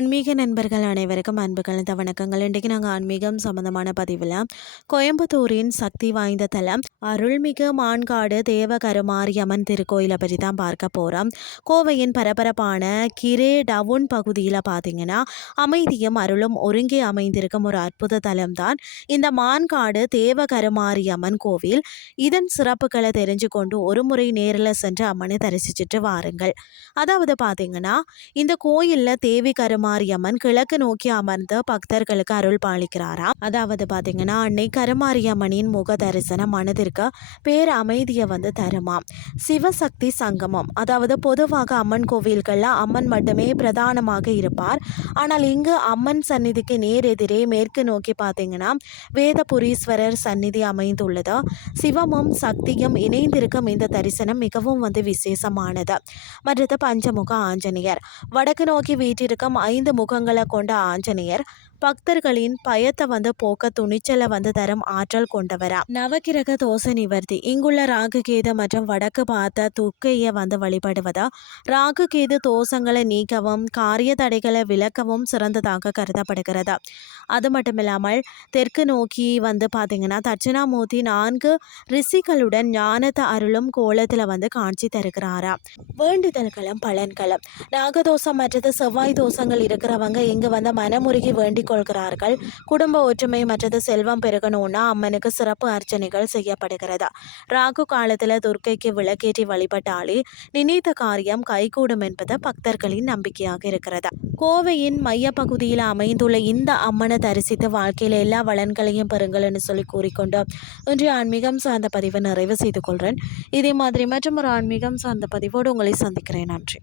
ஆன்மீக நண்பர்கள் அனைவருக்கும் அன்பு கலந்த வணக்கங்கள். இன்றைக்கு நாங்கள் ஆன்மீகம் சம்பந்தமான பதிவில் கோயம்புத்தூரின் சக்தி வாய்ந்த தலம் அருள்மிகு மான்காடு தேவகருமாரியம்மன் திருக்கோயிலை பற்றி தான் பார்க்க போகிறோம். கோவையின் பரபரப்பான கிரே டவுன் பகுதியில் பார்த்தீங்கன்னா அமைதியும் அருளும் ஒருங்கே அமைந்திருக்கும் ஒரு அற்புத தலம் தான் இந்த மான்காடு தேவகருமாரியம்மன் கோவில். இதன் சிறப்புகளை தெரிஞ்சு கொண்டு ஒரு முறை நேரில் சென்று அம்மனை தரிசிச்சுட்டு வாருங்கள். அதாவது பார்த்தீங்கன்னா இந்த கோயிலில் தேவி கருமாரியம்மன் கிழக்கு நோக்கி அமர்ந்து பக்தர்களுக்கு அருள் பாலிக்கிறாராம். அதாவது பாத்தீங்கன்னா அன்னை கருமாரியம்மனின் முக தரிசனம் மனதிற்கு பேர் அமைதியை தருமாம். சிவசக்தி சங்கமம், அதாவது பொதுவாக அம்மன் கோவில்கள்ல அம்மன் மட்டுமே பிரதானமாக இருப்பார். ஆனால் இங்கு அம்மன் சந்நிதிக்கு நேர் எதிரே மேற்கு நோக்கி பார்த்தீங்கன்னா வேதபுரீஸ்வரர் சந்நிதி அமைந்துள்ளது. சிவமும் சக்தியும் இணைந்திருக்கும் இந்த தரிசனம் மிகவும் விசேஷமானது. மற்றது பஞ்சமுக ஆஞ்சநேயர், வடக்கு நோக்கி வீட்டிற்கும் 5 முகங்களை கொண்ட ஆஞ்சநேயர் பக்தர்களின் பயத்தை போக்க துணிச்சலை தரும் ஆற்றல் கொண்டவரா. நவகிரக தோச நிவர்த்தி, இங்குள்ள ராகு கேது மற்றும் வடக்கு பார்த்த துர்க்கையை வழிபடுவதா ராகு கேது தோஷங்களை நீக்கவும் காரிய தடைகளை விளக்கவும் சிறந்ததாக கருதப்படுகிறது. அது மட்டும் இல்லாமல் தெற்கு நோக்கி பார்த்தீங்கன்னா தட்சிணாமூர்த்தி 4 ரிஷிகளுடன் ஞானத்தை அருளும் கோலத்தில் காட்சி தருகிறாரா. வேண்டுதல்களும் பலன்களும், நாகதோஷம் மற்றது செவ்வாய் தோஷங்கள் இருக்கிறவங்க இங்கு மனமுருகி வேண்டிக் கொள்கிறார்கள். குடும்ப ஒற்றுமை மற்றது செல்வம் பெருகணும்னா அம்மனுக்கு சிறப்பு அர்ச்சனைகள் செய்யப்படுகிறது. ராகு காலத்தில் துர்க்கைக்கு விளக்கேற்றி வழிபட்டாலே நினைத்த காரியம் கைகூடும் என்பது பக்தர்களின் நம்பிக்கையாக இருக்கிறது. கோவையின் மைய பகுதியில் அமைந்துள்ள இந்த அம்மனை தரிசித்து வாழ்க்கையில் எல்லா வளன்களையும் பெறுங்கள்னு சொல்லி கூறிக்கொண்டு இன்றைய ஆன்மீகம் சார்ந்த பதிவை நிறைவு செய்து கொள்கிறேன். இதே மாதிரி மற்றும் ஒரு ஆன்மீகம் சார்ந்த பதிவோடு உங்களை சந்திக்கிறேன். நன்றி.